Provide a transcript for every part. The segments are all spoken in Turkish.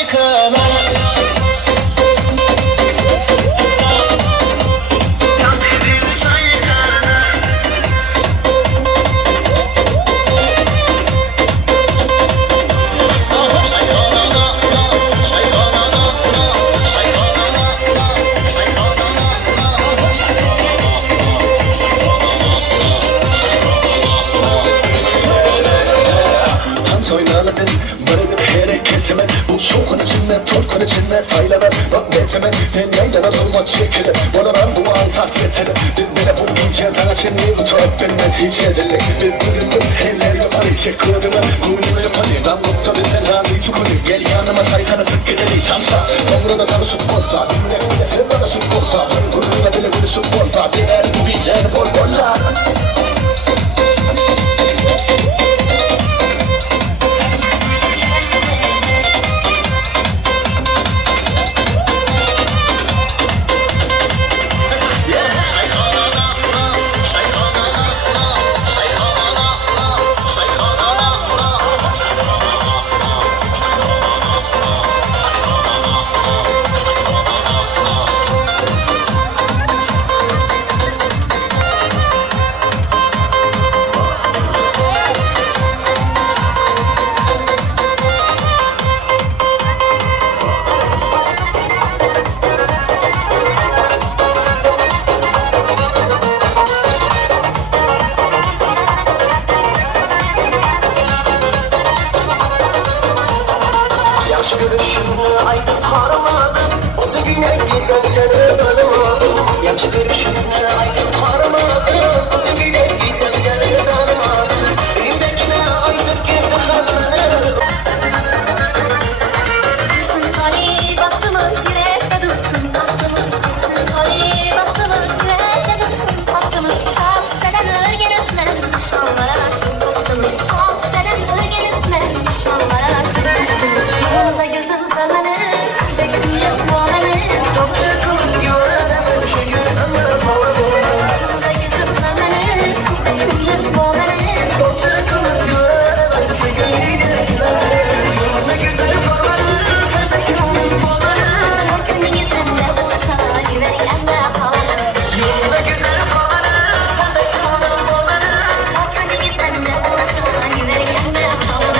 yıkama. Söylemedim, böyle bir hareketime bu şokun içinde, torkun içinde sayılamam. Bak betime, deneyden durma çekilir. Bana ben bu an tat yetirim. Birbirine bu inceden açınlayım, çok bir netice edilir. Birbirine eller yapar, çek kodunu, kuyunu yapar. Ben mutlu bir tenhâli çukuruyum. Gel yanıma şeytana sık gidelim tansa. Omruna tanışıp bolsa, dinle bile sen tanışıp bolsa. Gururuna bile buluşup bolsa, bir el bu bir cel bol bolla. Yaş görüşümü aydın haramadım, o güne güzel seni tanımadım. Yaş görüşümü aydın haramadım, o güne güzel seni tanımadım. Elimdekine aydın girdi hallerim. Dursun hali baktığımız yürekte dursun aklımız. Dursun hali baktığımız yürekte dursun aklımız. Şahseden örgen ötmen düşmanlara aşkın dostumuz. Şahseden örgen ötmen düşmanlara aşkın dostumuz. Yolunuza gözüm sarmanız, bekliyorum bu ananız. Sabır kılın güvenemem, çekilmem falan olan. Yolunuza gözüm sarmanız, bekliyorum bu ananız. Sabır kılın güvenemem, çekilmem. Yolunda güzel parmağını, sen de kılın bana. Her gün gizemde bulsa, yüreğimde kalan. Yolunda güzel parmağını, sen de kılın bana. Her gün gizemde bulsa, yüreğimde kalan.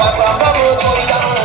bazarda mı toyda mı?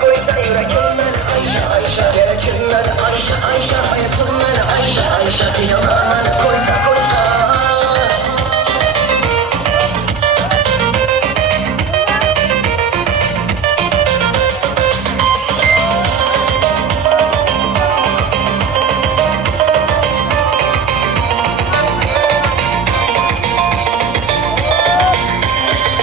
Koysa yürekim beni Ayşe Gerekim beni Ayşe hayatım beni Ayşe kıyamam beni koysa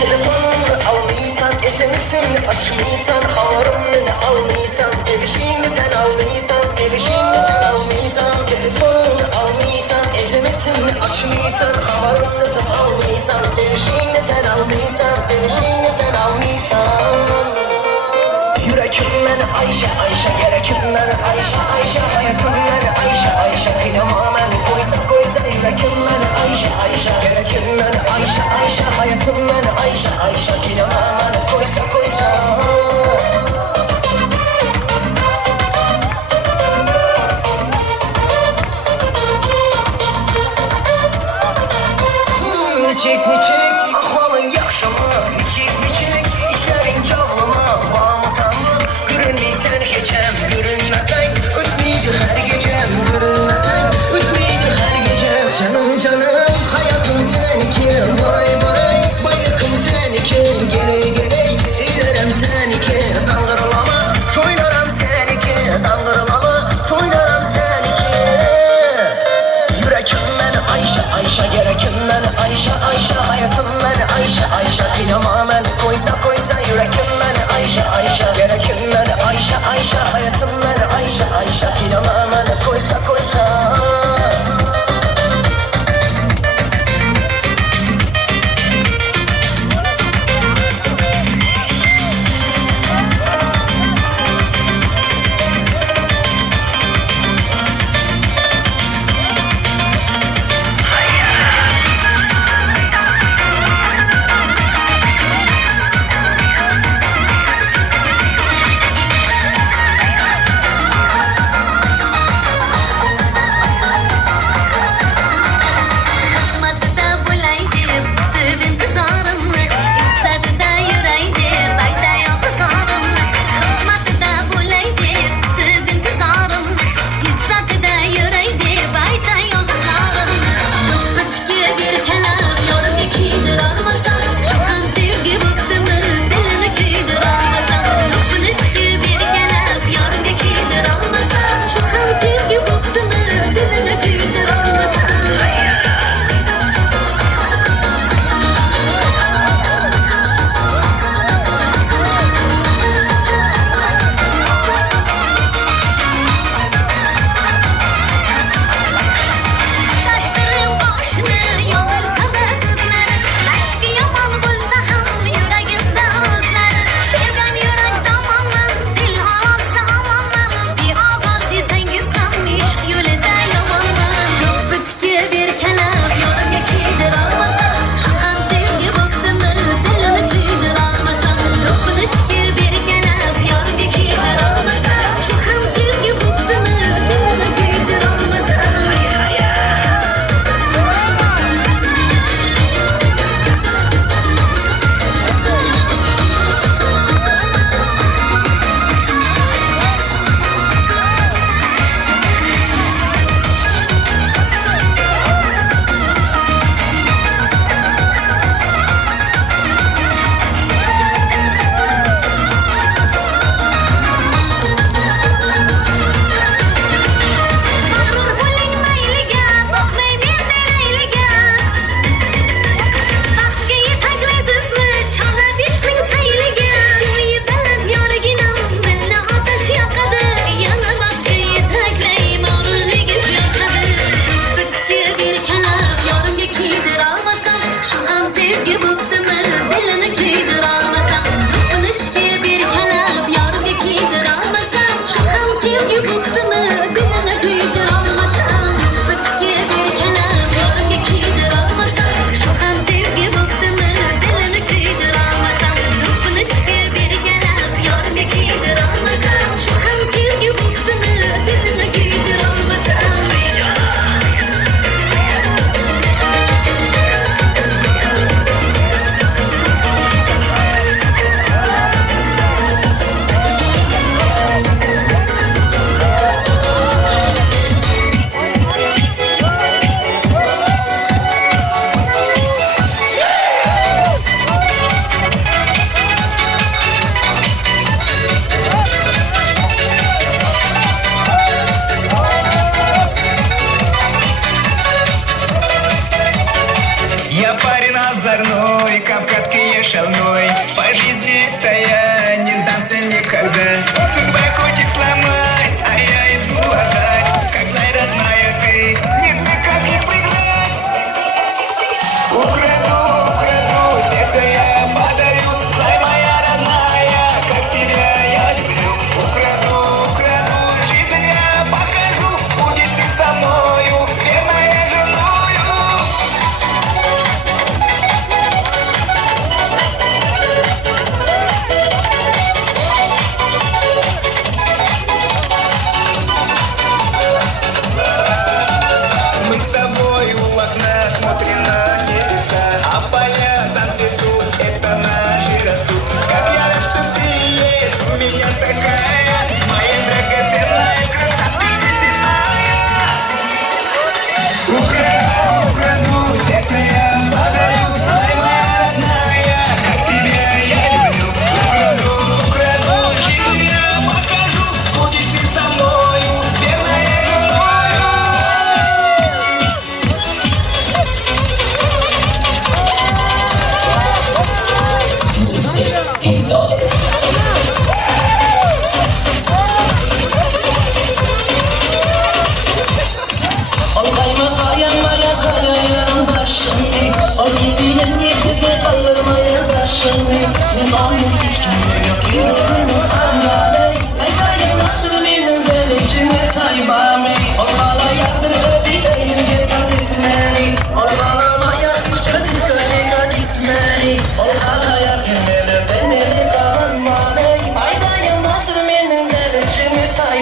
telefonumu almıysan SMS'imni açmıysan havarımını almıysan sevişiğimden almıysan telefonumu almıysan SMS'imni açmıysan havarımını almıysan sevişiğimden almıysan yürekim beni Ayşe gerekim beni Ayşe hayatım beni Ayşe kıyamam beni koysa yürekim beni Ayşe gerekim beni Ayşe hayatım beni Ayşe kıyamam beni koysa Niçik ahvalın yaxşımı Niçik işlerin cavlımı Bağımısan mı Görünmeysen geçem Görünmesen ötmeydi her gecem Görünmesen ötmeydi her gecem Canım hayatım seninki Vay bayrakım seninki Gele ilerem seninki Dangırlama toynarım seninki Dangırlama toynarım seninki Yürekim beni Ayşe gerekim beni Ayşe hayatım beni Ayşe kıyamam beni koysa yürekim beni Ayşe gerekim beni Ayşe hayatım beni Ayşe kıyamam beni koysa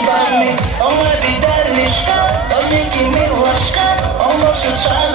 barney, ona bir dermiş. Tabii ki mi başka, ama şu çağ